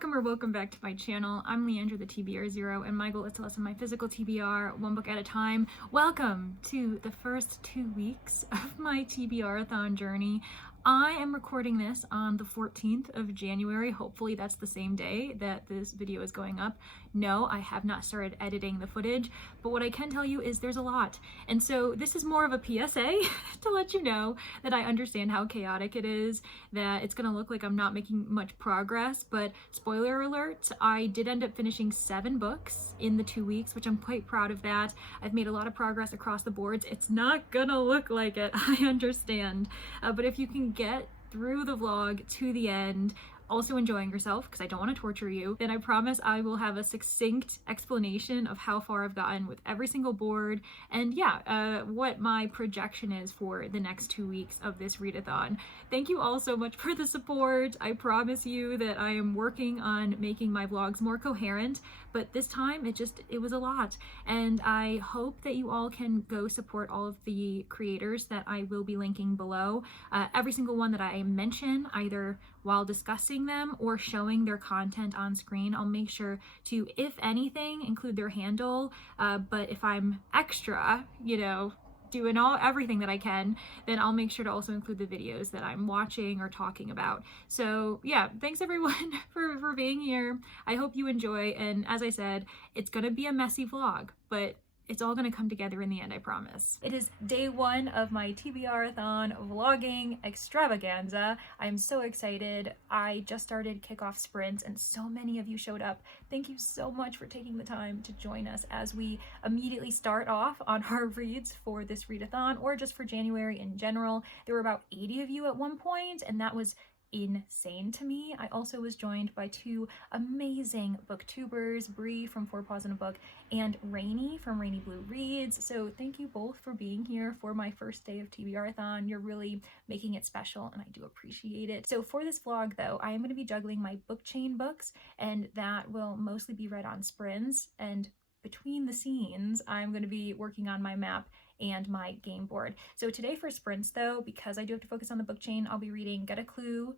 Welcome or welcome back to my channel. I'm Leandra, the TBR0, and my goal is to lessen my physical TBR one book at a time. Welcome to the first 2 weeks of my TBRathon journey. I am recording this on the 14th of January. Hopefully that's the same day that this video is going up. No, I have not started editing the footage, but what I can tell you is there's a lot. And so this is more of a PSA to let you know that I understand how chaotic it is, that it's gonna look like I'm not making much progress, but spoiler alert, I did end up finishing 7 books in the 2 weeks, which I'm quite proud of that. I've made a lot of progress across the boards. It's not gonna look like it, I understand. But if you can get through the vlog to the end, also enjoying yourself, because I don't want to torture you, then I promise I will have a succinct explanation of how far I've gotten with every single board, and what my projection is for the next 2 weeks of this readathon. Thank you all so much for the support. I promise you that I am working on making my vlogs more coherent, but this time it was a lot, and I hope that you all can go support all of the creators that I will be linking below. Every single one that I mention, either while discussing them or showing their content on screen, I'll make sure to, if anything, include their handle, but if I'm extra, doing everything that I can, then I'll make sure to also include the videos that I'm watching or talking about. So yeah, thanks everyone for being here. I hope you enjoy, and as I said, it's gonna be a messy vlog, but it's all gonna come together in the end, I promise. It is day 1 of my TBRathon vlogging extravaganza. I'm so excited. I just started kickoff sprints and so many of you showed up. Thank you so much for taking the time to join us as we immediately start off on our reads for this readathon, or just for January in general. There were about 80 of you at one point, and that was insane to me. I also was joined by 2 amazing booktubers, Bree from 4 Paws in a Book and Rainy from Rainy Blue Reads. So thank you both for being here for my first day of TBRathon. You're really making it special and I do appreciate it. So for this vlog though, I am going to be juggling my book chain books, and that will mostly be read on sprints, and between the scenes I'm going to be working on my map and my game board. So today for sprints though, because I do have to focus on the book chain, I'll be reading Get a Clue,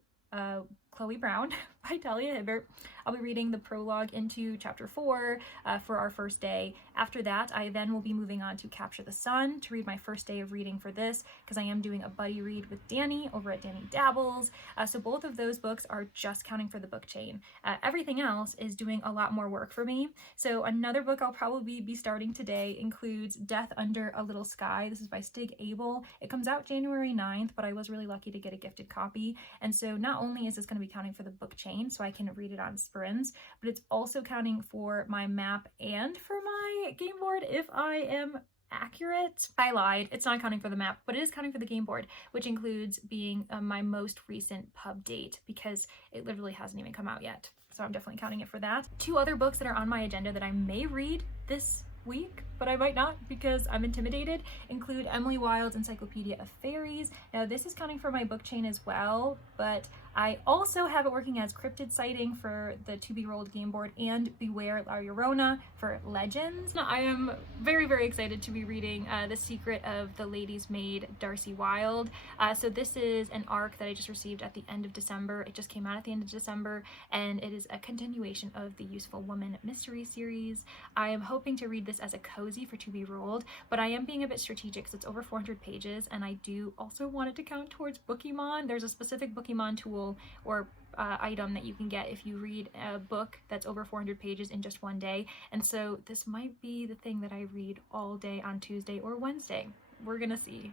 Chloe Brown by Talia Hibbert. I'll be reading the prologue into chapter 4 for our first day. After that, I then will be moving on to Capture the Sun to read my first day of reading for this, because I am doing a buddy read with Danny over at Danny Dabbles. So both of those books are just counting for the book chain. Everything else is doing a lot more work for me. So another book I'll probably be starting today includes Death Under a Little Sky. This is by Stig Abell. It comes out January 9th, but I was really lucky to get a gifted copy. And so not only is this going to be counting for the book chain so I can read it on sprints, but it's also counting for my map and for my game board if I am accurate. I lied, it's not counting for the map, but it is counting for the game board, which includes being my most recent pub date, because it literally hasn't even come out yet. So I'm definitely counting it for that. 2 other books that are on my agenda that I may read this week, but I might not because I'm intimidated, include Emily Wilde's Encyclopedia of Fairies. Now this is counting for my book chain as well, but I also have it working as Cryptid Sighting for the To Be Rolled game board and Beware La Llorona for Legends. Now, I am very, very excited to be reading The Secret of the Lady's Maid, Darcie Wilde. So this is an arc that I just received at the end of December. It just came out at the end of December, and it is a continuation of the Useful Woman mystery series. I am hoping to read this as a cozy for To Be Rolled, but I am being a bit strategic because it's over 400 pages, and I do also want it to count towards Bookemon. There's a specific Bookemon tool or item that you can get if you read a book that's over 400 pages in just one day, and so this might be the thing that I read all day on Tuesday or Wednesday. We're gonna see.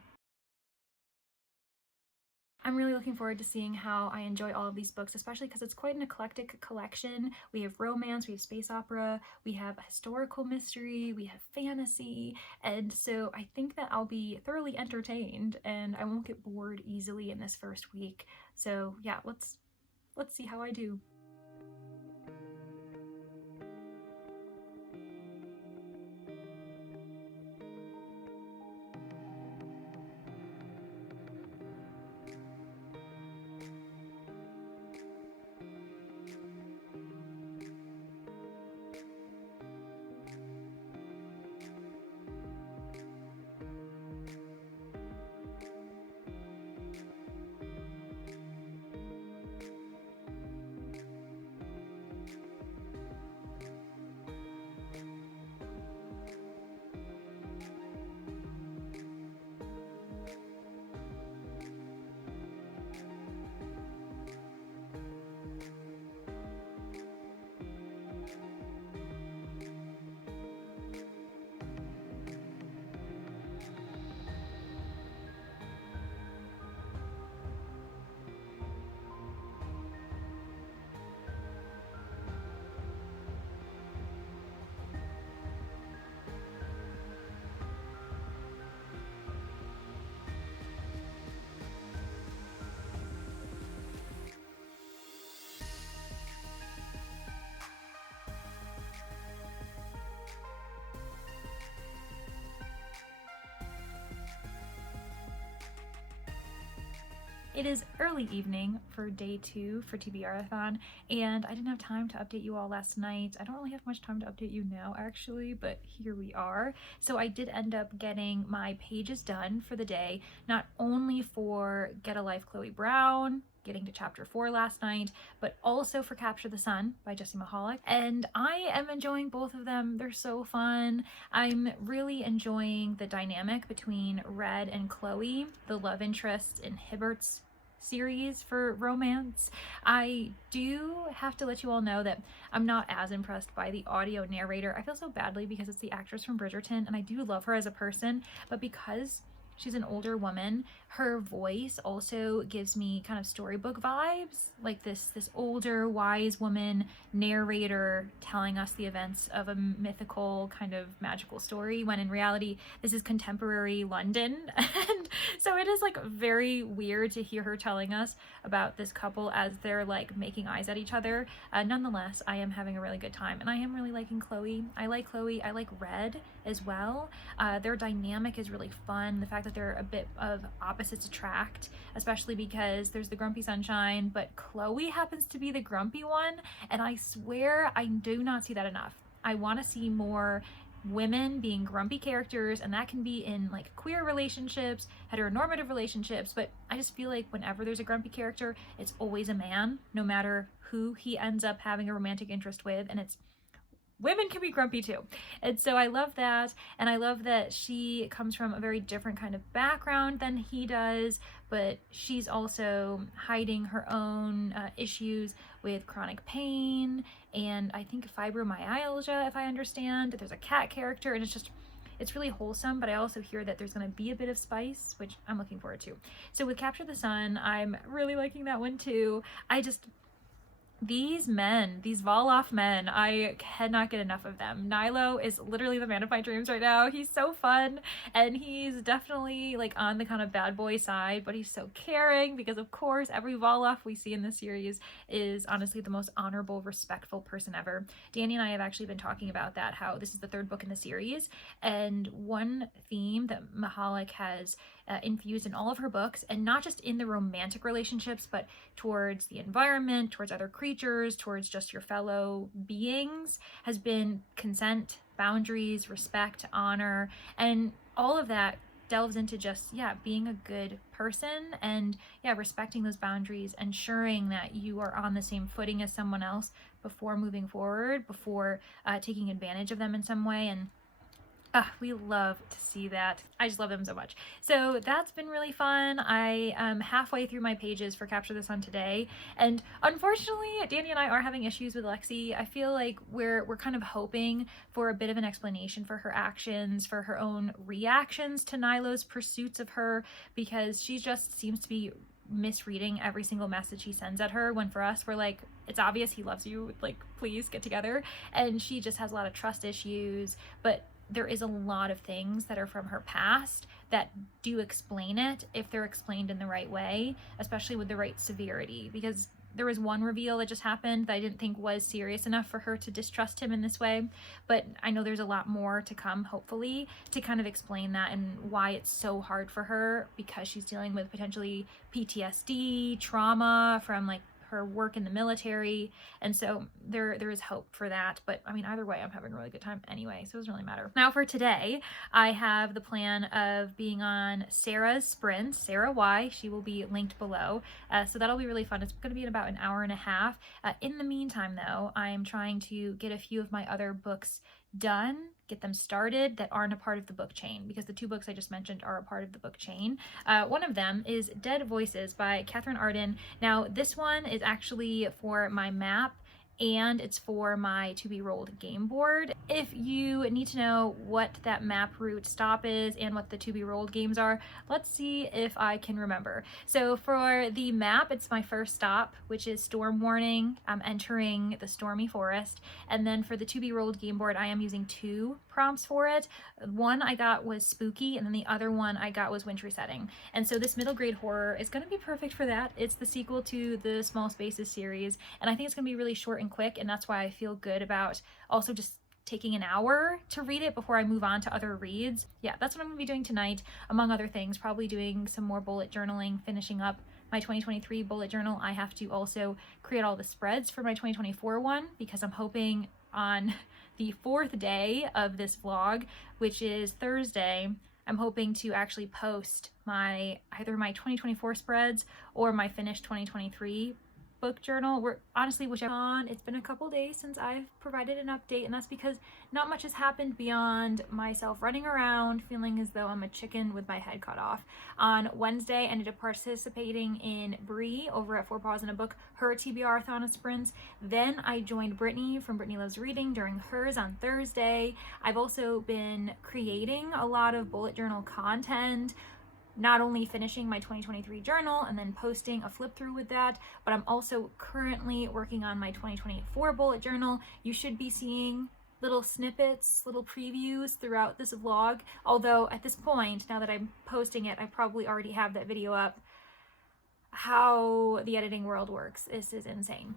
I'm really looking forward to seeing how I enjoy all of these books, especially because it's quite an eclectic collection. We have romance, we have space opera, we have historical mystery, we have fantasy, and so I think that I'll be thoroughly entertained and I won't get bored easily in this first week. So yeah, let's see how I do. It is early evening for day 2 for TBRathon, and I didn't have time to update you all last night. I don't really have much time to update you now, actually, but here we are. So I did end up getting my pages done for the day, not only for Get a Life Chloe Brown, getting to chapter 4 last night, but also for Capture the Sun by Jessie Mahalik. And I am enjoying both of them. They're so fun. I'm really enjoying the dynamic between Red and Chloe, the love interest in Hibbert's series for romance. I do have to let you all know that I'm not as impressed by the audio narrator. I feel so badly because it's the actress from Bridgerton, and I do love her as a person, but because she's an older woman, her voice also gives me kind of storybook vibes, like this older wise woman narrator telling us the events of a mythical kind of magical story, when in reality this is contemporary London. And so it is like very weird to hear her telling us about this couple as they're like making eyes at each other. Nonetheless, I am having a really good time, and I am really liking Chloe. I like Red as well. Their dynamic is really fun. The fact that they're a bit of opposites attract, especially because there's the grumpy sunshine, but Chloe happens to be the grumpy one, and I swear I do not see that enough. I want to see more women being grumpy characters, and that can be in like queer relationships, heteronormative relationships, but I just feel like whenever there's a grumpy character, it's always a man, no matter who he ends up having a romantic interest with, and it's women can be grumpy too. And so I love that, and I love that she comes from a very different kind of background than he does, but she's also hiding her own issues with chronic pain and I think fibromyalgia, if I understand. There's a cat character, and it's really wholesome, but I also hear that there's going to be a bit of spice, which I'm looking forward to. So with Capture the Sun, I'm really liking that one too. These Wolof men, I cannot get enough of them. Nilo is literally the man of my dreams right now. He's so fun, and he's definitely like on the kind of bad boy side, but he's so caring because of course every Wolof we see in this series is honestly the most honorable, respectful person ever. Danny and I have actually been talking about that, how this is the 3rd book in the series, and one theme that Mahalik has infused in all of her books, and not just in the romantic relationships, but towards the environment, towards other creatures, towards just your fellow beings, has been consent, boundaries, respect, honor, and all of that delves into just, being a good person and, respecting those boundaries, ensuring that you are on the same footing as someone else before moving forward, before taking advantage of them in some way. And we love to see that. I just love them so much. So that's been really fun. I am halfway through my pages for Capture the Sun today, and unfortunately Danny and I are having issues with Lexi. I feel like we're kind of hoping for a bit of an explanation for her actions, for her own reactions to Nilo's pursuits of her, because she just seems to be misreading every single message he sends at her, when for us we're like, it's obvious he loves you, like please get together. And she just has a lot of trust issues, but there is a lot of things that are from her past that do explain it if they're explained in the right way, especially with the right severity, because there was one reveal that just happened that I didn't think was serious enough for her to distrust him in this way, but I know there's a lot more to come, hopefully, to kind of explain that and why it's so hard for her, because she's dealing with potentially PTSD, trauma from like her work in the military, and so there is hope for that. But I mean, either way, I'm having a really good time anyway, so it doesn't really matter. Now for today, I have the plan of being on Sarah's sprint, Sarah Y. She will be linked below, so that'll be really fun. It's going to be in about an hour and a half. In the meantime, though, I'm trying to get a few of my other books done, get them started that aren't a part of the book chain, because the 2 books I just mentioned are a part of the book chain. One of them is Dead Voices by Katharine Arden. Now this one is actually for my map, and it's for my to be rolled game board. If you need to know what that map route stop is and what the to be rolled games are, let's see if I can remember. So for the map, it's my first stop, which is Storm Warning. I'm entering the Stormy Forest. And then for the to be rolled game board, I am using 2 prompts for it. One I got was Spooky, and then the other one I got was Wintry Setting. And so this middle grade horror is going to be perfect for that. It's the sequel to the Small Spaces series, and I think it's going to be really short and quick, and that's why I feel good about also just taking an hour to read it before I move on to other reads. Yeah, that's what I'm going to be doing tonight, among other things, probably doing some more bullet journaling, finishing up my 2023 bullet journal, I have to also create all the spreads for my 2024 one, because I'm hoping on the 4th day of this vlog, which is Thursday, I'm hoping to actually post either my 2024 spreads or my finished 2023 book journal. We're honestly, whichever on. It's been a couple days since I've provided an update, and that's because not much has happened beyond myself running around feeling as though I'm a chicken with my head cut off. On Wednesday, I ended up participating in Bree over at Four Paws in a Book, her TBRathon of sprints. Then I joined Brittany from Brittany Loves Reading during hers on Thursday. I've also been creating a lot of bullet journal content, not only finishing my 2023 journal and then posting a flip through with that, but I'm also currently working on my 2024 bullet journal. You should be seeing little snippets, little previews throughout this vlog. Although at this point, now that I'm posting it, I probably already have that video up. How the editing world works, this is insane.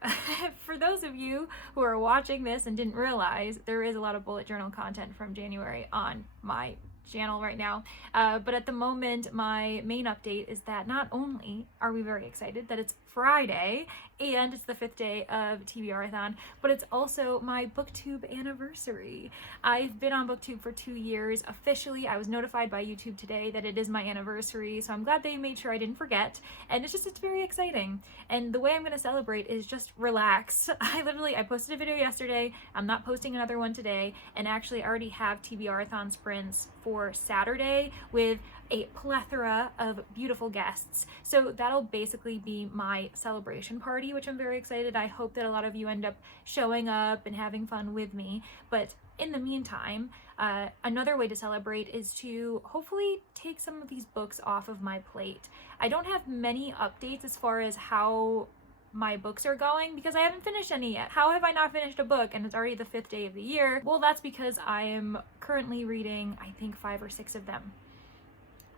For those of you who are watching this and didn't realize, there is a lot of bullet journal content from January on my channel right now, but at the moment my main update is that not only are we very excited that it's Friday and it's the 5th day of TBRathon, but it's also my booktube anniversary. I've been on booktube for 2 years officially. I was notified by YouTube today that it is my anniversary, so I'm glad they made sure I didn't forget, and it's very exciting. And the way I'm going to celebrate is just relax. I posted a video yesterday, I'm not posting another one today, and actually I already have TBRathon sprints for Saturday with a plethora of beautiful guests. So that'll basically be my celebration party, which I'm very excited. I hope that a lot of you end up showing up and having fun with me. But in the meantime, another way to celebrate is to hopefully take some of these books off of my plate. I don't have many updates as far as how my books are going because I haven't finished any yet. How have I not finished a book and it's already the 5th day of the year? Well, that's because I am currently reading, I think, 5 or 6 of them.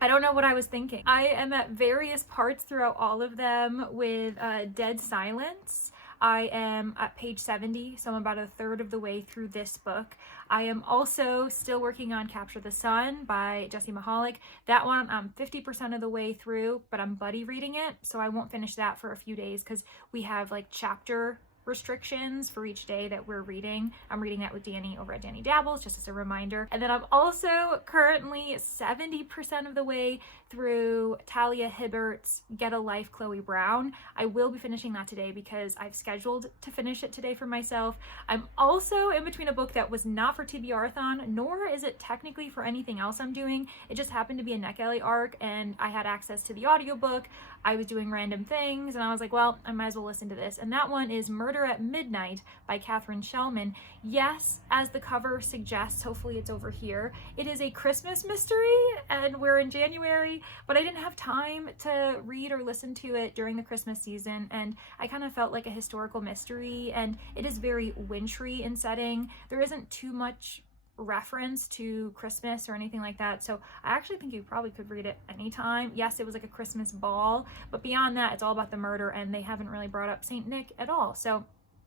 I don't know what I was thinking. I am at various parts throughout all of them with Dead Silence. I am at page 70, so I'm about a third of the way through this book. I am also still working on Capture the Sun by Jessie Mahalik. That one I'm 50% of the way through, but I'm buddy reading it, so I won't finish that for a few days because we have like chapter restrictions for each day that we're reading. I'm reading that with Danny over at Danny Dabbles, just as a reminder. And then I'm also currently 70% of the way through Talia Hibbert's Get a Life, Chloe Brown. I will be finishing that today because I've scheduled to finish it today for myself. I'm also in between a book that was not for TBRathon, nor is it technically for anything else I'm doing. It just happened to be a Neck Alley arc and I had access to the audiobook. I was doing random things and I was like, well, I might as well listen to this. And that one is Murder at Midnight by Katharine Schellman. Yes, as the cover suggests, hopefully it's over here, it is a Christmas mystery and we're in January, but I didn't have time to read or listen to it during the Christmas season, and I kind of felt like a historical mystery, and it is very wintry in setting. There isn't too much reference to Christmas or anything like that, so I actually think you probably could read it anytime. Yes, it was like a Christmas ball, but beyond that, it's all about the murder, and they haven't really brought up Saint Nick at all, so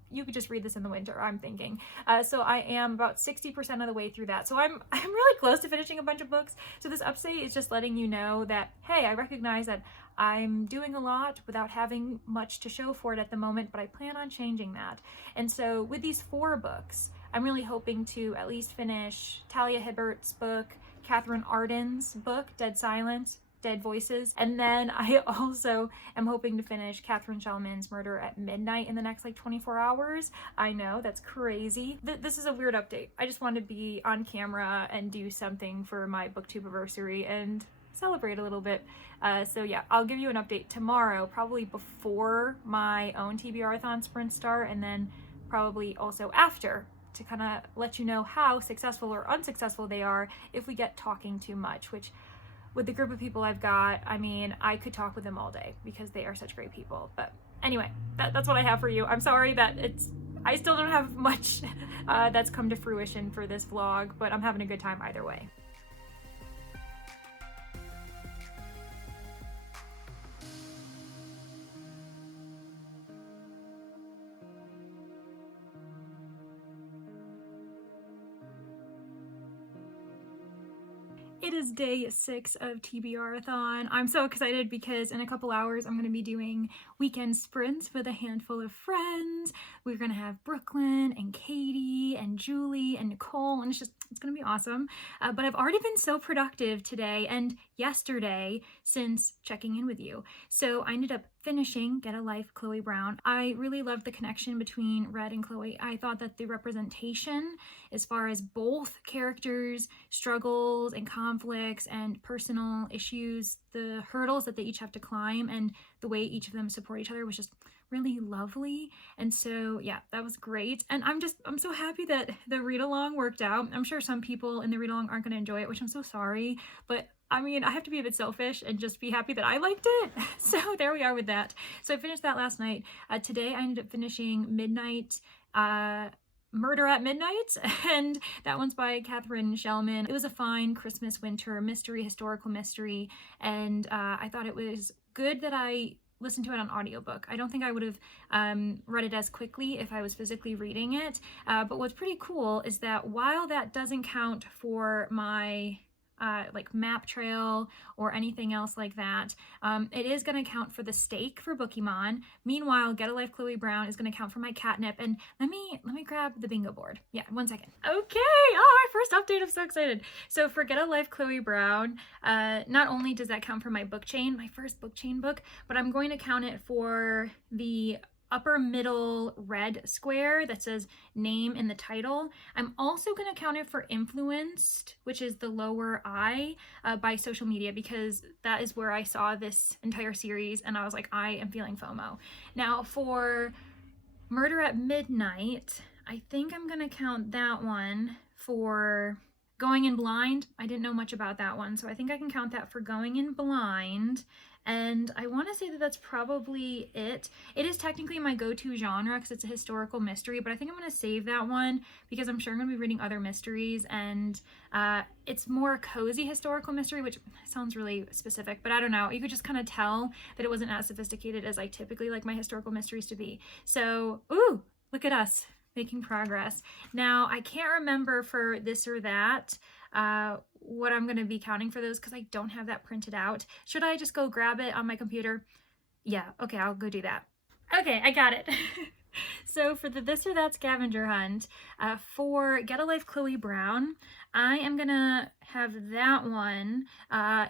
you could just read this in the winter, I'm thinking. So I am about 60% of the way through that. So I'm really close to finishing a bunch of books. So this update is just letting you know that, hey, I recognize that I'm doing a lot without having much to show for it at the moment, but I plan on changing that. And so with these 4 books, I'm really hoping to at least finish Talia Hibbert's book, Catherine Arden's book, Dead Silence, Dead Voices, and then I also am hoping to finish Katharine Schellman's Murder at Midnight in the next like 24 hours. I know, that's crazy. This is a weird update. I just wanted to be on camera and do something for my booktube-iversary and celebrate a little bit. So yeah, I'll give you an update tomorrow, probably before my own TBRathon sprint start, and then probably also after, to kind of let you know how successful or unsuccessful they are if we get talking too much, which with the group of people I've got, I mean, I could talk with them all day because they are such great people. But anyway, that's what I have for you. I'm sorry that I still don't have much that's come to fruition for this vlog, but I'm having a good time either way. It is day 6 of TBRathon. I'm so excited because in a couple hours I'm going to be doing weekend sprints with a handful of friends. We're going to have Brooklyn and Katie and Julie and Nicole, and it's going to be awesome. But I've already been so productive today and yesterday since checking in with you. So I ended up finishing Get a Life, Chloe Brown. I really loved the connection between Red and Chloe. I thought that the representation as far as both characters' struggles and conflicts and personal issues, the hurdles that they each have to climb, and the way each of them support each other was just really lovely. And so yeah, that was great. And I'm so happy that the read along worked out. I'm sure some people in the read along aren't going to enjoy it, which I'm so sorry, but I mean, I have to be a bit selfish and just be happy that I liked it. So there we are with that. So I finished that last night. Today I ended up finishing Murder at Midnight, and that one's by Katharine Schellman. It was a fine Christmas winter mystery, historical mystery, and I thought it was good that I listened to it on audiobook. I don't think I would have read it as quickly if I was physically reading it, but what's pretty cool is that while that doesn't count for my like map trail or anything else like that, it is going to count for the stake for Bookemon. Meanwhile, Get a Life Chloe Brown is going to count for my catnip. And let me grab the bingo board. Yeah, 1 second. Okay, oh, my first update, I'm so excited. So for Get a Life Chloe Brown, not only does that count for my book chain, my first book chain book, but I'm going to count it for the upper middle red square that says name in the title. I'm also going to count it for influenced, which is the lower I, by social media, because that is where I saw this entire series and I was like, I am feeling FOMO. Now for Murder at Midnight, I think I'm going to count that one for Going in Blind. I didn't know much about that one, so I think I can count that for Going in Blind. And I want to say that that's probably it. It is technically my go-to genre because it's a historical mystery, but I think I'm going to save that one because I'm sure I'm going to be reading other mysteries, and it's more cozy historical mystery, which sounds really specific, but I don't know. You could just kind of tell that it wasn't as sophisticated as I typically like my historical mysteries to be. So, ooh, look at us making progress. Now, I can't remember for this or that what I'm going to be counting for those because I don't have that printed out. Should I just go grab it on my computer? Yeah, okay, I'll go do that. Okay, I got it. So for the this or that scavenger hunt, for Get a Life Chloe Brown, I am going to have that one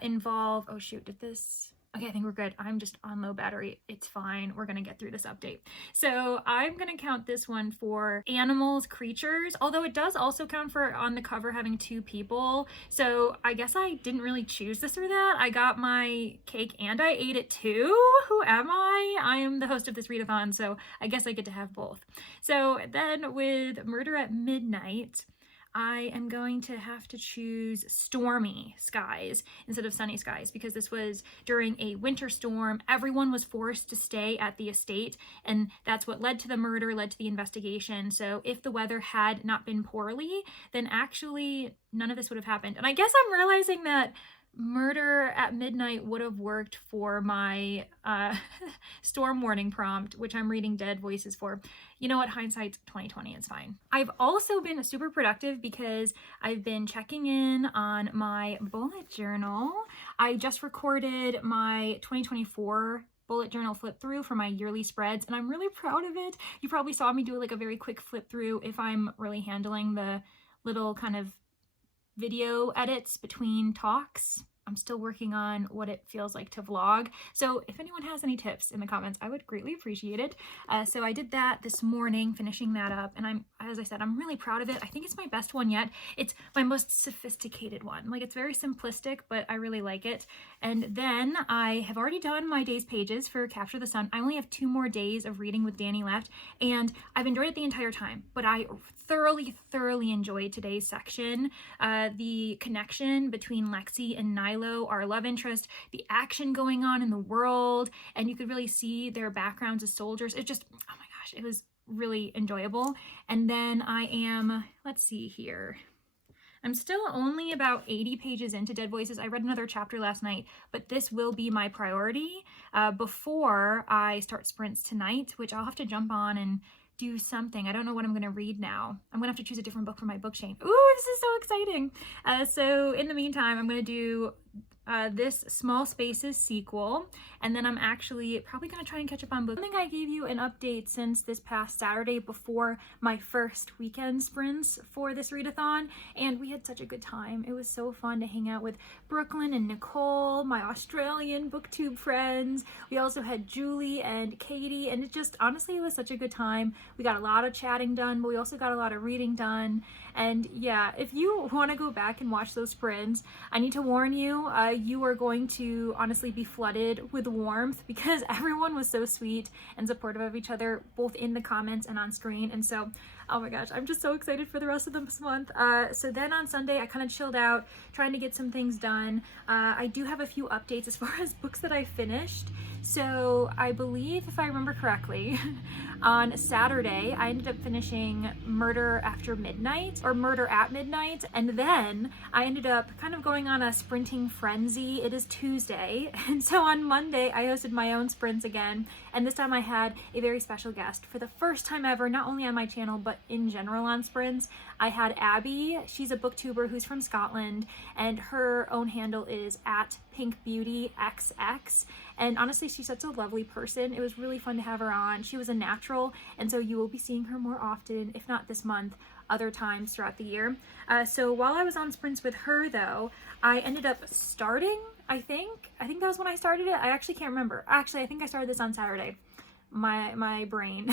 involve, oh shoot, did this... Okay, I think we're good. I'm just on low battery. It's fine. We're going to get through this update. So I'm going to count this one for animals, creatures, although it does also count for on the cover having 2 people. So I guess I didn't really choose this or that. I got my cake and I ate it too. Who am I? I am the host of this readathon, so I guess I get to have both. So then with Murder at Midnight, I am going to have to choose stormy skies instead of sunny skies because this was during a winter storm. Everyone was forced to stay at the estate, and that's what led to the murder, led to the investigation. So if the weather had not been poorly, then actually none of this would have happened. And I guess I'm realizing that Murder at Midnight would have worked for my storm warning prompt, which I'm reading dead voices for. You know what? Hindsight's 2020. It's fine. I've also been super productive because I've been checking in on my bullet journal. I just recorded my 2024 bullet journal flip through for my yearly spreads, and I'm really proud of it. You probably saw me do like a very quick flip through if I'm really handling the little kind of video edits between talks. I'm still working on what it feels like to vlog. So if anyone has any tips in the comments, I would greatly appreciate it. So I did that this morning, finishing that up. And as I said, I'm really proud of it. I think it's my best one yet. It's my most sophisticated one. Like, it's very simplistic, but I really like it. And then I have already done my day's pages for Capture the Sun. I only have 2 more days of reading with Danny left, and I've enjoyed it the entire time, but I thoroughly enjoyed today's section. The connection between Lexi and Nilo, our love interest, the action going on in the world, and you could really see their backgrounds as soldiers. It just, oh my gosh, it was really enjoyable. And then I am, let's see here. I'm still only about 80 pages into Dead Voices. I read another chapter last night, but this will be my priority before I start sprints tonight, which I'll have to jump on and do something. I don't know what I'm gonna read now. I'm gonna have to choose a different book for my book chain. Ooh, this is so exciting. So in the meantime, I'm gonna do this Small Spaces sequel, and then I'm actually probably gonna try and catch up on books. I think I gave you an update since this past Saturday before my first weekend sprints for this readathon, and we had such a good time. It was so fun to hang out with Brooklyn and Nicole, my Australian booktube friends. We also had Julie and Katie, and it just, honestly, it was such a good time. We got a lot of chatting done, but we also got a lot of reading done. And yeah, if you want to go back and watch those sprints, I need to warn you, you are going to honestly be flooded with warmth because everyone was so sweet and supportive of each other, both in the comments and on screen. And so, oh my gosh, I'm just so excited for the rest of this month. So then on Sunday, I kind of chilled out, trying to get some things done. I do have a few updates as far as books that I finished. So I believe, if I remember correctly, on Saturday, I ended up finishing Murder After Midnight, or Murder at Midnight, and then I ended up kind of going on a sprinting frenzy. It is Tuesday, and so on Monday, I hosted my own sprints again, and this time I had a very special guest for the first time ever, not only on my channel, but in general on sprints. I had Abby. She's a booktuber who's from Scotland, and her own handle is @pinkbeautyxx. And honestly, she's such a lovely person. It was really fun to have her on. She was a natural, and so you will be seeing her more often, if not this month, other times throughout the year. So while I was on sprints with her, though, I ended up starting, I think that was when I started it. I actually can't remember. Actually, I think I started this on Saturday. My brain.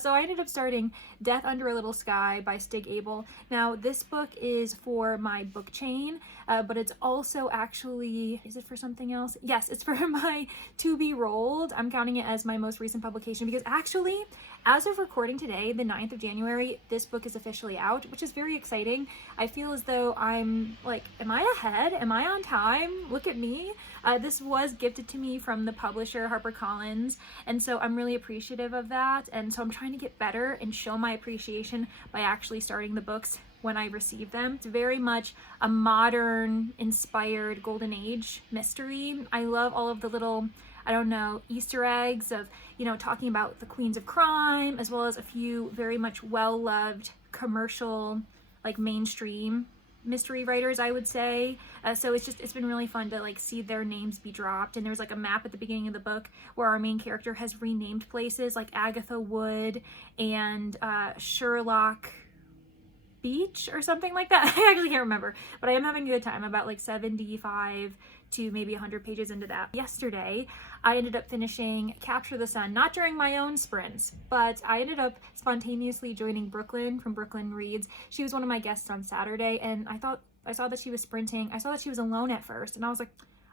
So I ended up starting Death Under a Little Sky by Stig Abell. Now this book is for my book chain, but it's also actually, is it for something else? Yes, it's for my To Be Rolled. I'm counting it as my most recent publication because actually, as of recording today, the 9th of January, this book is officially out, which is very exciting. I feel as though I'm like, am I ahead? Am I on time? Look at me. This was gifted to me from the publisher, HarperCollins, and so I'm really appreciative of that. And so I'm trying to get better and show my appreciation by actually starting the books when I receive them. It's very much a modern inspired golden age mystery. I love all of the little, I don't know, Easter eggs of, talking about the queens of crime, as well as a few very much well-loved commercial, like mainstream mystery writers, I would say. So it's been really fun to like see their names be dropped. And there's like a map at the beginning of the book where our main character has renamed places like Agatha Wood and Sherlock Beach or something like that. I actually can't remember, but I am having a good time. About like 75 to maybe 100 pages into that. Yesterday, I ended up finishing Capture the Sun, not during my own sprints, but I ended up spontaneously joining Brooklyn from Brooklyn Reads. She was one of my guests on Saturday, and I saw that she was sprinting. I saw that she was alone at first, and I was like,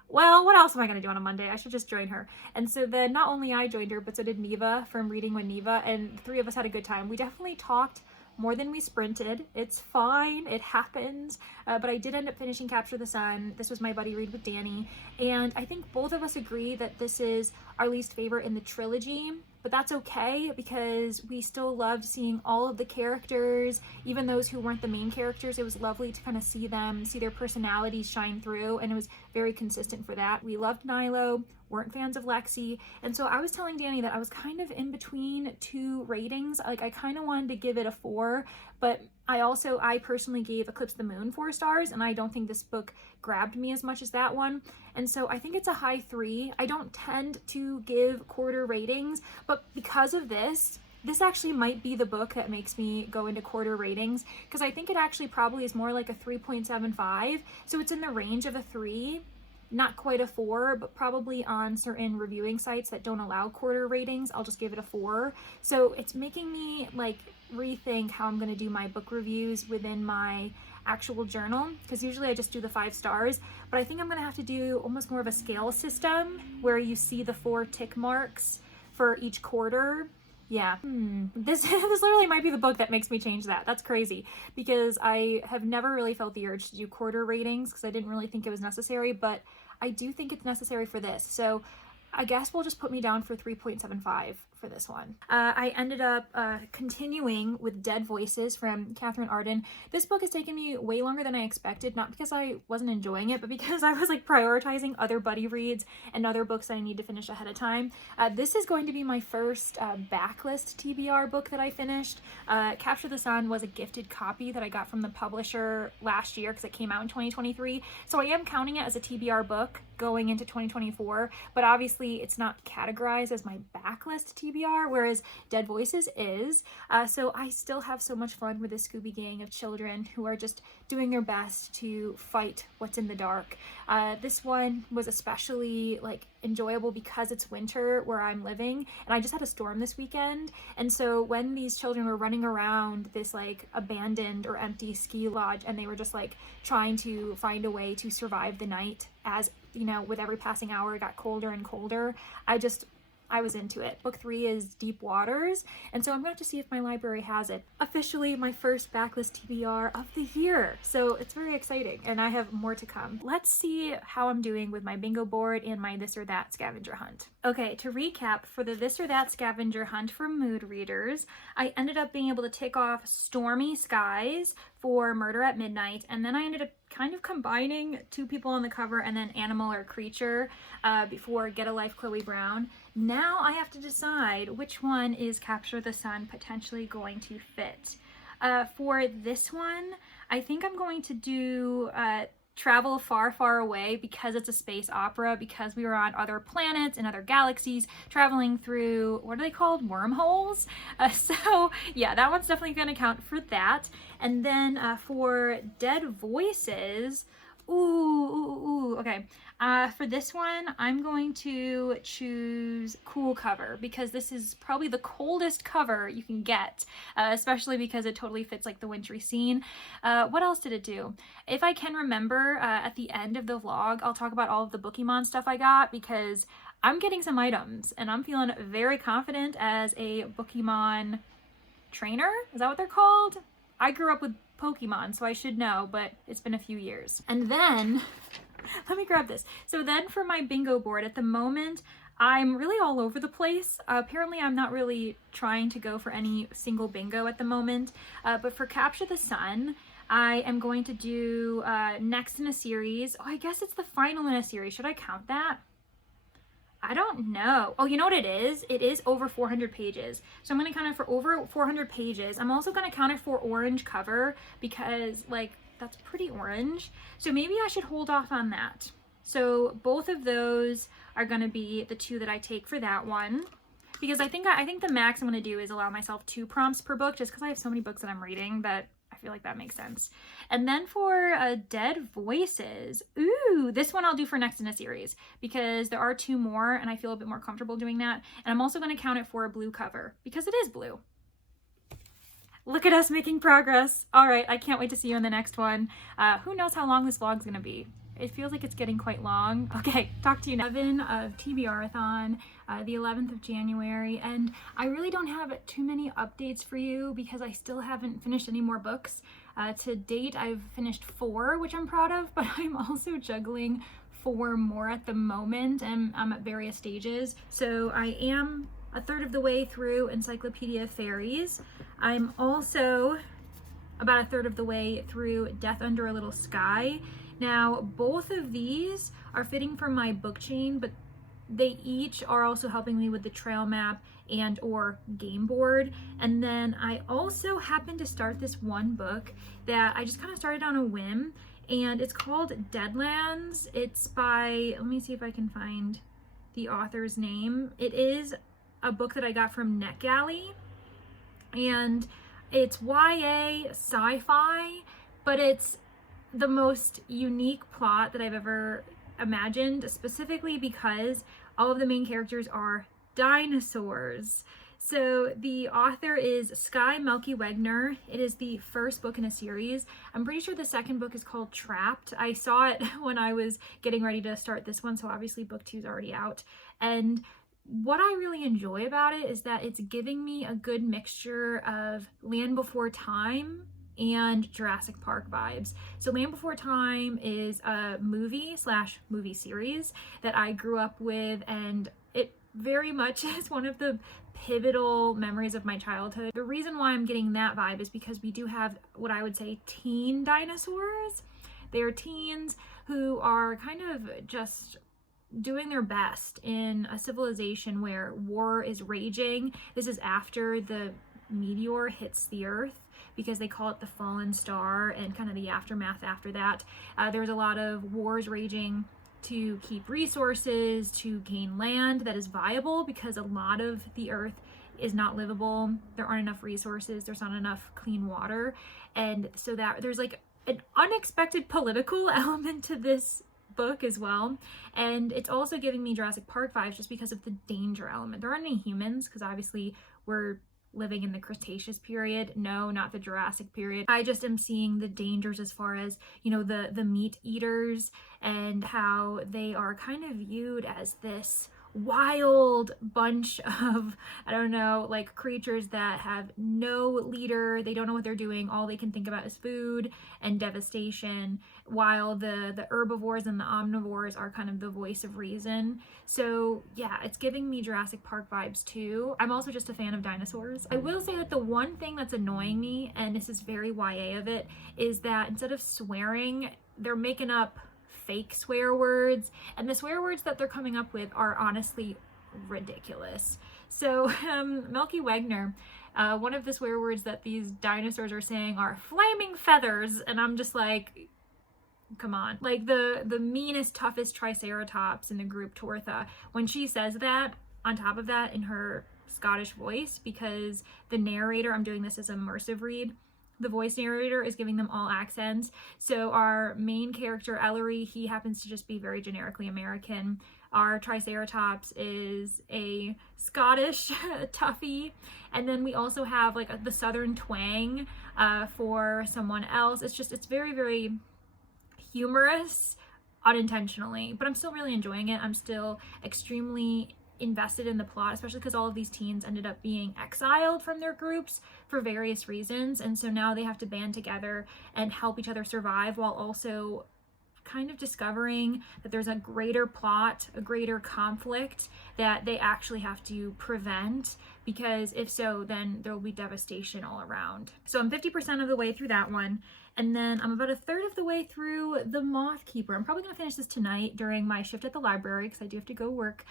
well, what else am I going to do on a Monday? I should just join her. And so then not only I joined her, but so did Neva from Reading Wren, and the three of us had a good time. We definitely talked more than we sprinted. It's fine, it happens, but I did end up finishing Capture the Sun. This was my buddy read with Danny, and I think both of us agree that this is our least favorite in the trilogy, but that's okay because we still loved seeing all of the characters, even those who weren't the main characters. It was lovely to kind of see them, see their personalities shine through, and it was very consistent for that. We loved Nilo, weren't fans of Lexi, and so I was telling Danny that I was kind of in between two ratings. Like, I kind of wanted to give it a 4, but I personally gave Eclipse the Moon 4 stars, and I don't think this book grabbed me as much as that one, and so I think it's a high 3. I don't tend to give quarter ratings, but because of this actually might be the book that makes me go into quarter ratings, because I think it actually probably is more like a 3.75, so it's in the range of a 3. Not quite a 4, but probably on certain reviewing sites that don't allow quarter ratings, I'll just give it a 4. So it's making me like rethink how I'm going to do my book reviews within my actual journal, because usually I just do the 5 stars, but I think I'm going to have to do almost more of a scale system where you see the 4 tick marks for each quarter. Yeah, this literally might be the book that makes me change that. That's crazy, because I have never really felt the urge to do quarter ratings because I didn't really think it was necessary, but I do think it's necessary for this. So I guess we'll just put me down for 3.75 for this one. I ended up continuing with Dead Voices from Katharine Arden. This book has taken me way longer than I expected, not because I wasn't enjoying it, but because I was like prioritizing other buddy reads and other books that I need to finish ahead of time. This is going to be my first backlist TBR book that I finished. Capture the Sun was a gifted copy that I got from the publisher last year because it came out in 2023. So I am counting it as a TBR book going into 2024, but obviously it's not categorized as my backlist TBR, whereas Dead Voices is. So I still have so much fun with this Scooby gang of children who are just doing their best to fight what's in the dark. This one was especially like enjoyable because it's winter where I'm living, and I just had a storm this weekend, and so when these children were running around this like abandoned or empty ski lodge and they were just like trying to find a way to survive the night, as you know, with every passing hour it got colder and colder, I was into it. Book 3 is Deep Waters, and so I'm going to have to see if my library has it. Officially my first backlist TBR of the year, so it's very exciting, and I have more to come. Let's see how I'm doing with my bingo board and my this or that scavenger hunt. Okay, to recap, for the this or that scavenger hunt for mood readers, I ended up being able to tick off Stormy Skies for Murder at Midnight, and then I ended up kind of combining two people on the cover and then animal or creature before Get a Life Chloe Brown. Now I have to decide which one is Capture the Sun potentially going to fit. For this one, I think I'm going to do Travel Far, Far Away because it's a space opera, because we were on other planets and other galaxies traveling through, what are they called? Wormholes? So yeah, that one's definitely going to count for that. And then for Dead Voices, okay. For this one, I'm going to choose Cool Cover because this is probably the coldest cover you can get, especially because it totally fits like the wintry scene. What else did it do? If I can remember, at the end of the vlog, I'll talk about all of the Bookemon stuff I got because I'm getting some items and I'm feeling very confident as a Bookemon trainer. Is that what they're called? I grew up with Pokemon, so I should know, but it's been a few years. And then, let me grab this. So then for my bingo board, at the moment, I'm really all over the place. Apparently I'm not really trying to go for any single bingo at the moment, but for Capture the Sun, I am going to do next in a series. Oh, I guess it's the final in a series. Should I count that? I don't know. Oh, you know what it is? It is over 400 pages. So I'm going to count it for over 400 pages. I'm also going to count it for orange cover because like that's pretty orange. So maybe I should hold off on that. So both of those are going to be the two that I take for that one. Because I think the max I'm going to do is allow myself 2 prompts per book just because I have so many books that I'm reading that I feel like that makes sense. And then for Dead Voices, this one I'll do for next in a series because there are 2 more and I feel a bit more comfortable doing that. And I'm also going to count it for a blue cover because it is blue. Look at us making progress. All right, I can't wait to see you in the next one. Who knows how long this vlog's going to be? It feels like it's getting quite long. Okay, talk to you now. 11 of TBRathon, the 11th of January, and I really don't have too many updates for you because I still haven't finished any more books. To date, I've finished 4, which I'm proud of, but I'm also juggling 4 more at the moment, and I'm at various stages. So I am a third of the way through Encyclopedia of Fairies. I'm also about a third of the way through Death Under a Little Sky. Now, both of these are fitting for my book chain, but they each are also helping me with the trail map and or game board. And then I also happened to start this one book that I just kind of started on a whim, and it's called Deadlands. It's by, let me see if I can find the author's name. It is a book that I got from NetGalley, and it's YA sci-fi, but it's the most unique plot that I've ever imagined, specifically because all of the main characters are dinosaurs. So the author is Skye Melki-Wegner. It is the first book in a series. I'm pretty sure the second book is called Trapped. I saw it when I was getting ready to start this one, so obviously book 2 is already out. And what I really enjoy about it is that it's giving me a good mixture of Land Before Time and Jurassic Park vibes. So Land Before Time is a movie/movie series that I grew up with, and it very much is one of the pivotal memories of my childhood. The reason why I'm getting that vibe is because we do have what I would say teen dinosaurs. They are teens who are kind of just doing their best in a civilization where war is raging. This is after the meteor hits the earth, because they call it the fallen star, and kind of the aftermath after that. There's a lot of wars raging to keep resources, to gain land that is viable, because a lot of the earth is not livable. There aren't enough resources, there's not enough clean water, and so that there's like an unexpected political element to this book as well. And it's also giving me Jurassic Park vibes just because of the danger element. There aren't any humans, because obviously we're living in the Cretaceous period. No, not the Jurassic period. I just am seeing the dangers as far as, you know, the meat eaters, and how they are kind of viewed as this wild bunch of, I don't know, like creatures that have no leader. They don't know what they're doing. All they can think about is food and devastation, while the herbivores and the omnivores are kind of the voice of reason. So yeah, it's giving me Jurassic Park vibes too. I'm also just a fan of dinosaurs. I will say that the one thing that's annoying me, and this is very YA of it, is that instead of swearing, they're making up fake swear words, and the swear words that they're coming up with are honestly ridiculous. So Melki-Wegner, one of the swear words that these dinosaurs are saying are flaming feathers, and I'm just like, come on. Like the meanest, toughest triceratops in the group, Tortha, when she says that, on top of that in her Scottish voice, because the narrator, I'm doing this as an immersive read, the voice narrator is giving them all accents. So our main character, Ellery, he happens to just be very generically American. Our Triceratops is a Scottish toughie. And then we also have like the Southern twang for someone else. It's very, very humorous, unintentionally, but I'm still really enjoying it. I'm still extremely invested in the plot, especially because all of these teens ended up being exiled from their groups for various reasons, and so now they have to band together and help each other survive, while also kind of discovering that there's a greater plot, a greater conflict that they actually have to prevent, because if so, then there will be devastation all around. So I'm 50% of the way through that one, and then I'm about a third of the way through The Moth Keeper. I'm probably going to finish this tonight during my shift at the library, because I do have to go work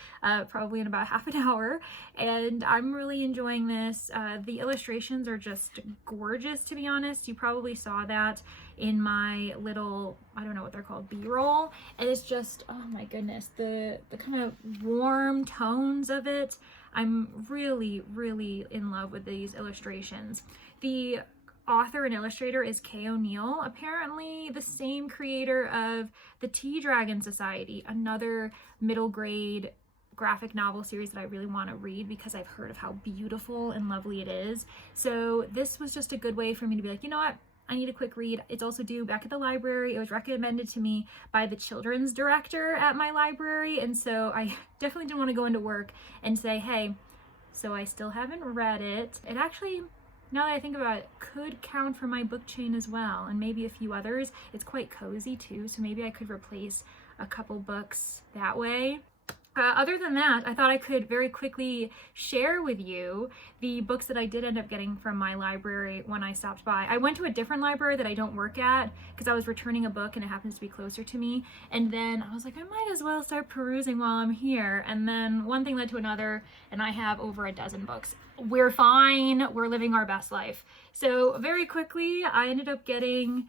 probably in about half an hour, and I'm really enjoying this. The illustrations are just gorgeous, to be honest. You probably saw that in my little, I don't know what they're called, B-roll, and it's just, oh my goodness, the kind of warm tones of it. I'm really, really in love with these illustrations. The author and illustrator is Kay O'Neill, apparently the same creator of the Tea Dragon Society, another middle grade graphic novel series that I really want to read because I've heard of how beautiful and lovely it is. So this was just a good way for me to be like, you know what, I need a quick read. It's also due back at the library. It was recommended to me by the children's director at my library, and so I definitely didn't want to go into work and say, hey, so I still haven't read it. It actually, now that I think about it, could count for my book chain as well, and maybe a few others. It's quite cozy too, so maybe I could replace a couple books that way. Other than that, I thought I could very quickly share with you the books that I did end up getting from my library when I stopped by. I went to a different library that I don't work at because I was returning a book and it happens to be closer to me. And then I was like, I might as well start perusing while I'm here. And then one thing led to another, and I have over a dozen books. We're fine. We're living our best life. So very quickly, I ended up getting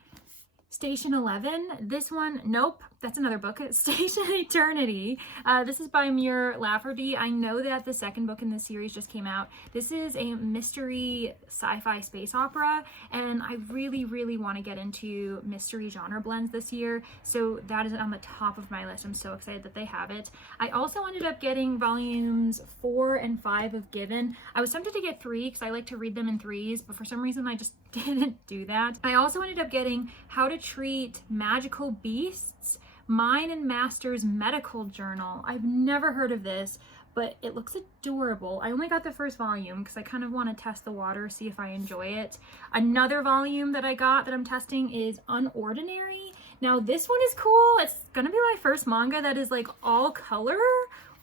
Station 11. This one, nope, that's another book. Station Eternity. This is by Muir Lafferty. I know that the second book in this series just came out. This is a mystery sci-fi space opera, and I really, really want to get into mystery genre blends this year, so that is on the top of my list. I'm so excited that they have it. I also ended up getting volumes 4 and 5 of Given. I was tempted to get 3 because I like to read them in threes, but for some reason I just didn't do that. I also ended up getting How to Treat Magical Beasts, Mine and Master's Medical Journal. I've never heard of this, but it looks adorable. I only got the first volume because I kind of want to test the water, see if I enjoy it. Another volume that I got that I'm testing is Unordinary. Now this one is cool. It's gonna be my first manga that is like all color.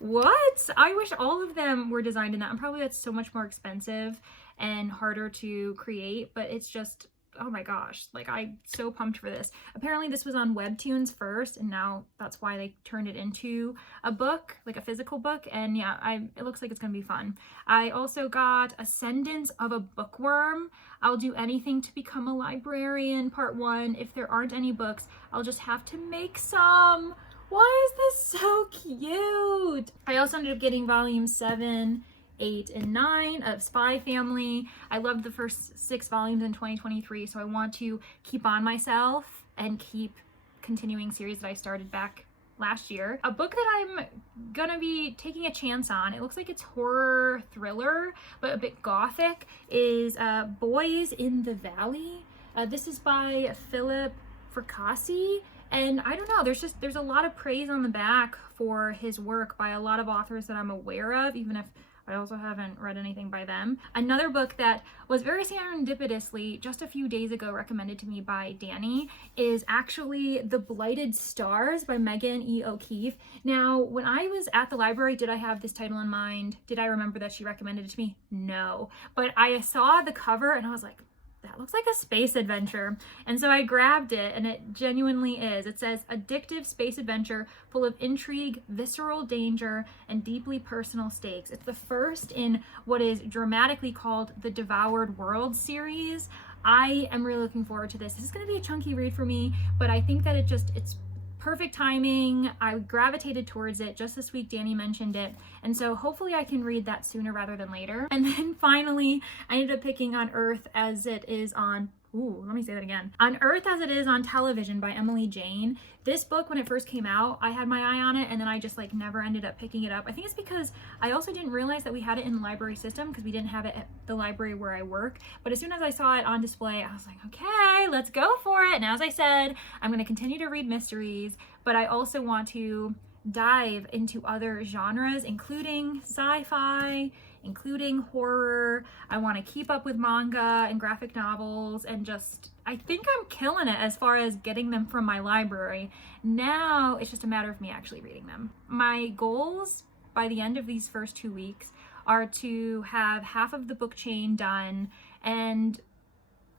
What? I wish all of them were designed in that, and probably that's so much more expensive and harder to create, but it's just, oh my gosh, like I'm so pumped for this. Apparently this was on Webtoons first, and now that's why they turned it into a book, like a physical book. And yeah, it looks like it's gonna be fun. I also got Ascendance of a Bookworm. I'll do anything to become a librarian, part 1. If there aren't any books, I'll just have to make some. Why is this so cute? I also ended up getting volume 7, 8, and 9 of Spy Family. I loved the first 6 volumes in 2023, so I want to keep on myself and keep continuing series that I started back last year. A book that I'm gonna be taking a chance on, it looks like it's horror thriller, but a bit gothic, is Boys in the Valley. This is by Philip Fracassi. And I don't know, there's a lot of praise on the back for his work by a lot of authors that I'm aware of, even if I also haven't read anything by them. Another book that was very serendipitously just a few days ago recommended to me by Danny is actually The Blighted Stars by Megan E. O'Keefe. Now, when I was at the library, did I have this title in mind? Did I remember that she recommended it to me? No. But I saw the cover and I was like, that looks like a space adventure. And so I grabbed it, and it genuinely is. It says, addictive space adventure full of intrigue, visceral danger, and deeply personal stakes. It's the first in what is dramatically called the Devoured World series. I am really looking forward to this. This is going to be a chunky read for me, but I think that it's perfect timing. I gravitated towards it just this week. Danny mentioned it, and so hopefully I can read that sooner rather than later. And then finally, I ended up picking On Earth as It Is on let me say that again. On Earth as It Is on Television by Emily Jane. This book, when it first came out, I had my eye on it, and then I just like never ended up picking it up. I think it's because I also didn't realize that we had it in the library system, because we didn't have it at the library where I work. But as soon as I saw it on display, I was like, okay, let's go for it. And as I said, I'm going to continue to read mysteries, but I also want to dive into other genres, including sci-fi, including horror. I want to keep up with manga and graphic novels, and just, I think I'm killing it as far as getting them from my library. Now it's just a matter of me actually reading them. My goals by the end of these first 2 weeks are to have half of the book chain done, and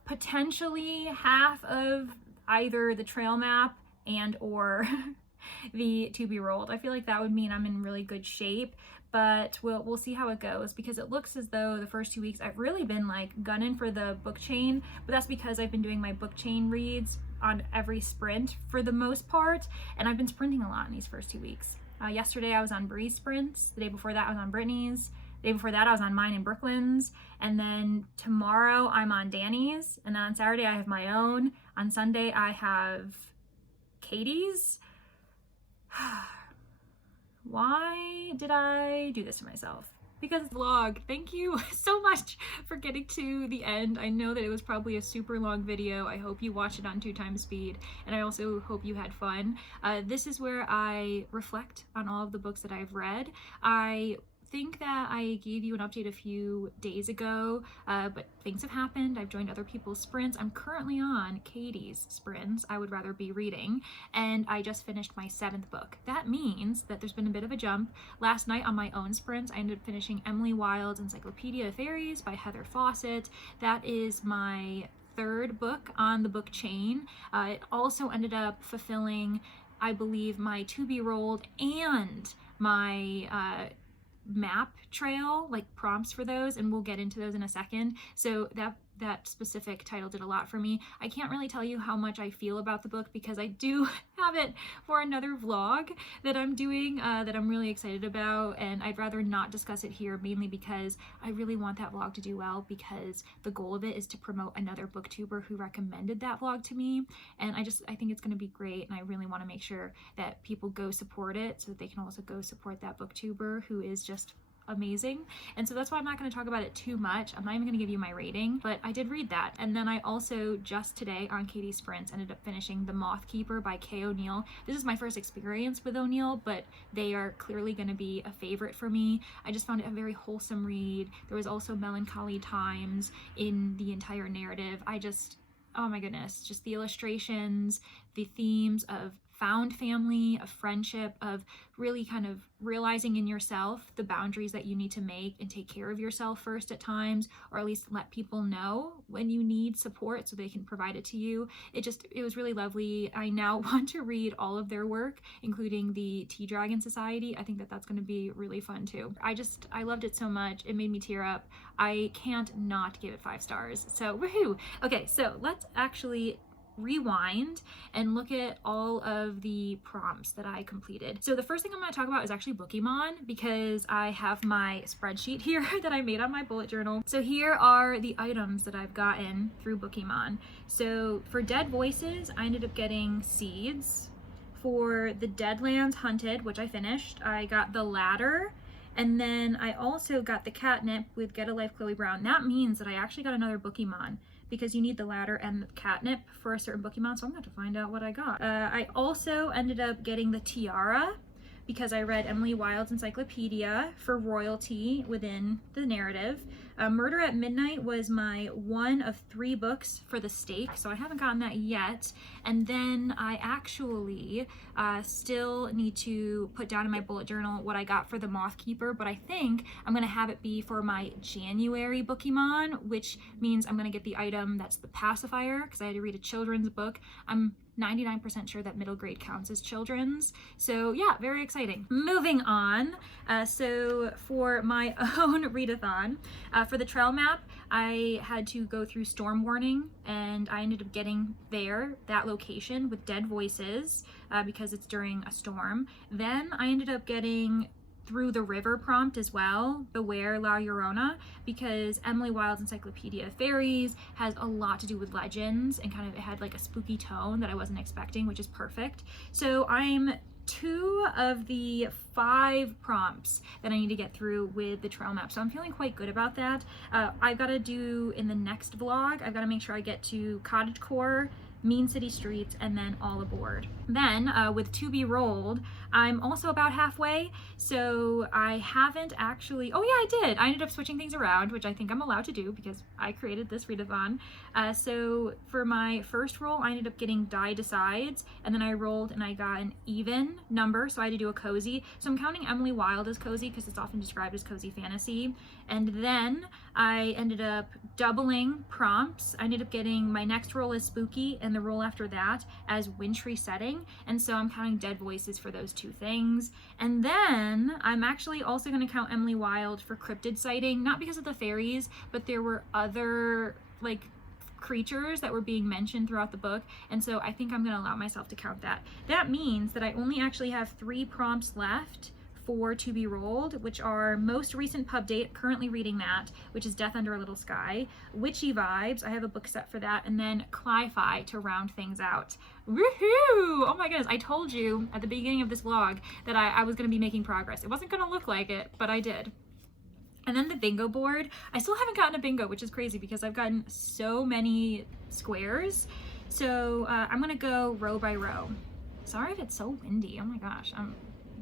potentially half of either the trail map and or the To Be Rolled. I feel like that would mean I'm in really good shape, but we'll see how it goes, because it looks as though the first 2 weeks I've really been like gunning for the book chain, but that's because I've been doing my book chain reads on every sprint for the most part, and I've been sprinting a lot in these first 2 weeks. Yesterday I was on Bree's sprints, the day before that I was on Brittany's, the day before that I was on mine and Brooklyn's, and then tomorrow I'm on Danny's, and then on Saturday I have my own, on Sunday I have Katie's. Why did I do this to myself? Because vlog. Thank you so much for getting to the end. I know that it was probably a super long video. I hope you watched it on 2x speed, and I also hope you had fun. This is where I reflect on all of the books that I've read. I think that I gave you an update a few days ago, but things have happened. I've joined other people's sprints. I'm currently on Katie's sprints, I Would Rather Be Reading, and I just finished my 7th book. That means that there's been a bit of a jump. Last night on my own sprints, I ended up finishing Emily Wilde's Encyclopedia of Fairies by Heather Fawcett. That is my 3rd book on the book chain. It also ended up fulfilling, I believe, my To Be Rolled and my map trail, like prompts for those, and we'll get into those in a second. So that specific title did a lot for me. I can't really tell you how much I feel about the book, because I do have it for another vlog that I'm doing that I'm really excited about, and I'd rather not discuss it here, mainly because I really want that vlog to do well, because the goal of it is to promote another booktuber who recommended that vlog to me, and I think it's going to be great, and I really want to make sure that people go support it so that they can also go support that booktuber who is just amazing. And so that's why I'm not going to talk about it too much. I'm not even going to give you my rating, but I did read that. And then I also just today on Katie's sprints ended up finishing The Moth Keeper by Kay O'Neill. This is my first experience with O'Neill, but they are clearly going to be a favorite for me. I just found it a very wholesome read. There was also melancholy times in the entire narrative. Oh my goodness, just the illustrations, the themes of found family, a friendship, of really kind of realizing in yourself the boundaries that you need to make and take care of yourself first at times, or at least let people know when you need support so they can provide it to you. It was really lovely. I now want to read all of their work, including the Tea Dragon Society. I think that that's going to be really fun too. I loved it so much. It made me tear up. I can't not give it 5 stars. So woohoo. Okay, so let's actually rewind and look at all of the prompts that I completed. So the first thing I'm going to talk about is actually Bookemon, because I have my spreadsheet here that I made on my bullet journal. So here are the items that I've gotten through Bookemon. So for Dead Voices, I ended up getting seeds. For the Deadlands Hunted, which I finished, I got the ladder. And then I also got the catnip with Get a Life Chloe Brown. That means that I actually got another Bookemon, because you need the ladder and the catnip for a certain Bookemon, so I'm going to find out what I got. I also ended up getting the tiara, because I read Emily Wilde's encyclopedia for royalty within the narrative. Murder at Midnight was my one of 3 books for the stake, so I haven't gotten that yet. And then I actually still need to put down in my bullet journal what I got for the Moth Keeper, but I think I'm going to have it be for my January Bookemon, which means I'm going to get the item that's the pacifier, because I had to read a children's book. I'm 99% sure that middle grade counts as children's. So yeah, very exciting. Moving on. So for my own readathon, for the trail map, I had to go through Storm Warning, and I ended up getting that location with Dead Voices, because it's during a storm. Then I ended up getting Through the River prompt as well, Beware La Llorona, because Emily Wilde's Encyclopedia of Fairies has a lot to do with legends, and kind of it had like a spooky tone that I wasn't expecting, which is perfect. So I'm 2 of the 5 prompts that I need to get through with the trail map, so I'm feeling quite good about that. I've got to do in the next vlog, I've got to make sure I get to Cottagecore, Mean City Streets, and then All Aboard. Then with To Be Rolled, I'm also about halfway, so I haven't actually, oh yeah, I did. I ended up switching things around, which I think I'm allowed to do because I created this readathon. So for my first roll, I ended up getting Die Decides, and then I rolled and I got an even number, so I had to do a cozy. So I'm counting Emily Wilde as cozy because it's often described as cozy fantasy. And then I ended up doubling prompts. I ended up getting my next roll as spooky and the roll after that as wintry setting, and so I'm counting Dead Voices for those 2 things. And then I'm actually also going to count Emily Wilde for cryptid sighting, not because of the fairies, but there were other like creatures that were being mentioned throughout the book, and so I think I'm going to allow myself to count that. That means that I only actually have 3 prompts left for To Be Rolled, which are most recent pub date, currently reading that, which is Death Under a Little Sky, Witchy Vibes, I have a book set for that, and then Cli-Fi to round things out. Woohoo! Oh my goodness, I told you at the beginning of this vlog that I was going to be making progress. It wasn't going to look like it, but I did. And then the bingo board, I still haven't gotten a bingo, which is crazy because I've gotten so many squares. So I'm going to go row by row. Sorry if it's so windy, oh my gosh,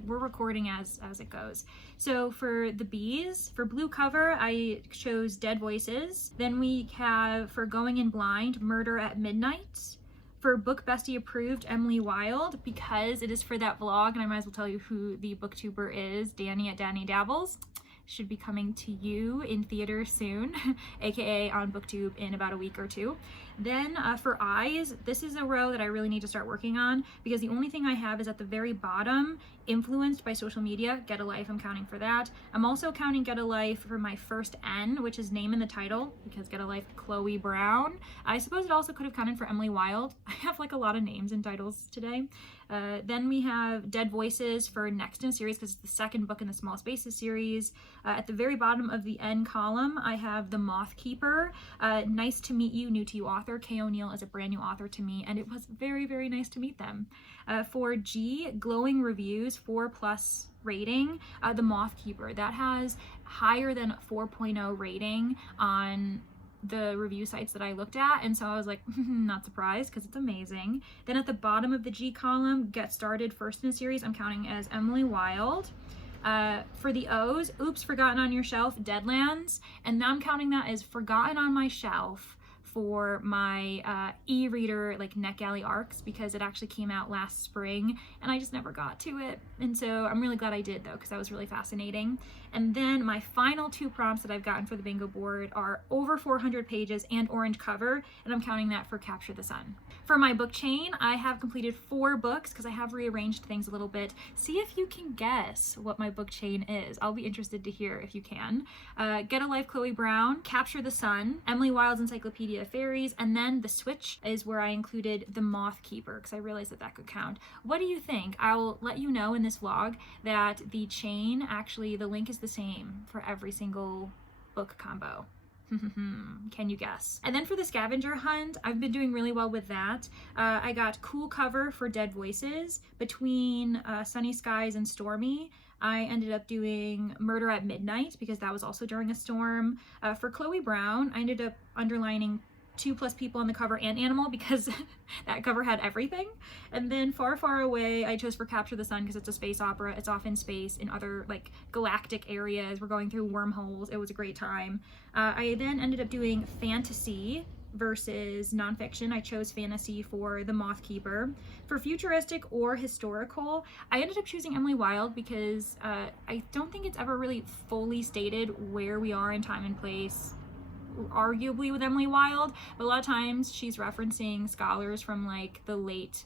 we're recording as it goes. So for the bees, for blue cover, I chose Dead Voices. Then we have, for Going in Blind, Murder at Midnight. For Book Bestie Approved, Emily Wilde, because it is for that vlog, and I might as well tell you who the booktuber is, Danny at Danny Dabbles. Should be coming to you in theater soon, aka on booktube in about a week or 2. Then for eyes, this is a row that I really need to start working on, because the only thing I have is at the very bottom, influenced by social media. Get a Life, I'm counting for that. I'm also counting Get a Life for my first N, which is name in the title, because Get a Life Chloe Brown. I suppose it also could have counted for Emily Wilde. I have like a lot of names and titles today. Then we have Dead Voices for next in a series, because it's the 2nd book in the Small Spaces series. At the very bottom of the N column, I have The Moth Keeper. Nice to meet you, new to you author. Kay O'Neill is a brand new author to me, and it was very, very nice to meet them. For G, glowing reviews, 4+ rating, The Moth Keeper. That has higher than 4.0 rating on the review sites that I looked at, and so I was like, not surprised, because it's amazing. Then at the bottom of the G column, Get Started, first in a series, I'm counting as Emily Wilde. For the O's, Oops, Forgotten on Your Shelf, Deadlands, and now I'm counting that as Forgotten on My Shelf for my e-reader like NetGalley ARCs, because it actually came out last spring and I just never got to it. And so I'm really glad I did though, because that was really fascinating. And then my final 2 prompts that I've gotten for the bingo board are over 400 pages and orange cover, and I'm counting that for Capture the Sun. For my book chain, I have completed 4 books because I have rearranged things a little bit. See if you can guess what my book chain is. I'll be interested to hear if you can. Get a Life Chloe Brown, Capture the Sun, Emily Wilde's Encyclopedia of Fairies, and then the switch is where I included The Moth Keeper because I realized that that could count. What do you think? I will let you know in this vlog that the chain, actually the link is the same for every single book combo. Can you guess? And then for the scavenger hunt, I've been doing really well with that. I got Cool Cover for Dead Voices. Between Sunny Skies and Stormy, I ended up doing Murder at Midnight because that was also during a storm. For Chloe Brown, I ended up underlining 2+ people on the cover and animal because that cover had everything. And then Far Far Away I chose for Capture the Sun because it's a space opera. It's off in space in other like galactic areas. We're going through wormholes. It was a great time. I then ended up doing fantasy versus nonfiction. I chose fantasy for The Moth Keeper. For futuristic or historical, I ended up choosing Emily Wilde because I don't think it's ever really fully stated where we are in time and place, arguably, with Emily Wilde, but a lot of times she's referencing scholars from like the late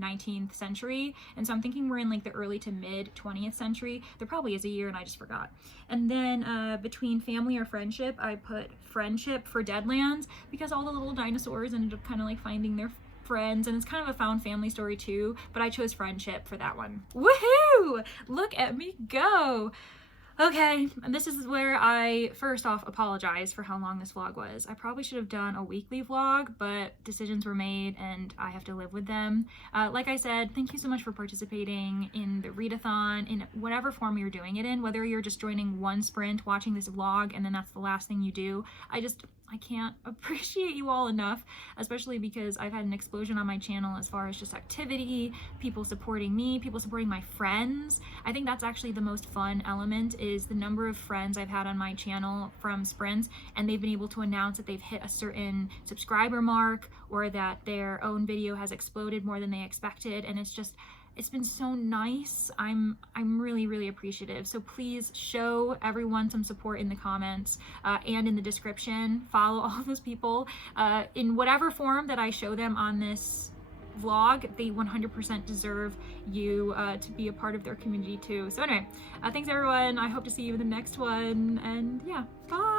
19th century, and so I'm thinking we're in like the early to mid 20th century. There probably is a year and I just forgot. And then between family or friendship, I put friendship for Deadlands because all the little dinosaurs ended up kind of like finding their friends, and it's kind of a found family story too, but I chose friendship for that one. Woohoo! Look at me go! Okay, and this is where I first off apologize for how long this vlog was. I probably should have done a weekly vlog, but decisions were made and I have to live with them. Like I said, thank you so much for participating in the Readathon in whatever form you're doing it in, whether you're just joining one sprint, watching this vlog, and then that's the last thing you do. I can't appreciate you all enough, especially because I've had an explosion on my channel as far as just activity, people supporting me, people supporting my friends. I think that's actually the most fun element, is the number of friends I've had on my channel from sprints, and they've been able to announce that they've hit a certain subscriber mark or that their own video has exploded more than they expected, and it's been so nice. I'm really, really appreciative. So please show everyone some support in the comments and in the description. Follow all of those people in whatever form that I show them on this vlog. They 100% deserve you to be a part of their community too. So anyway, thanks everyone. I hope to see you in the next one, and yeah, bye.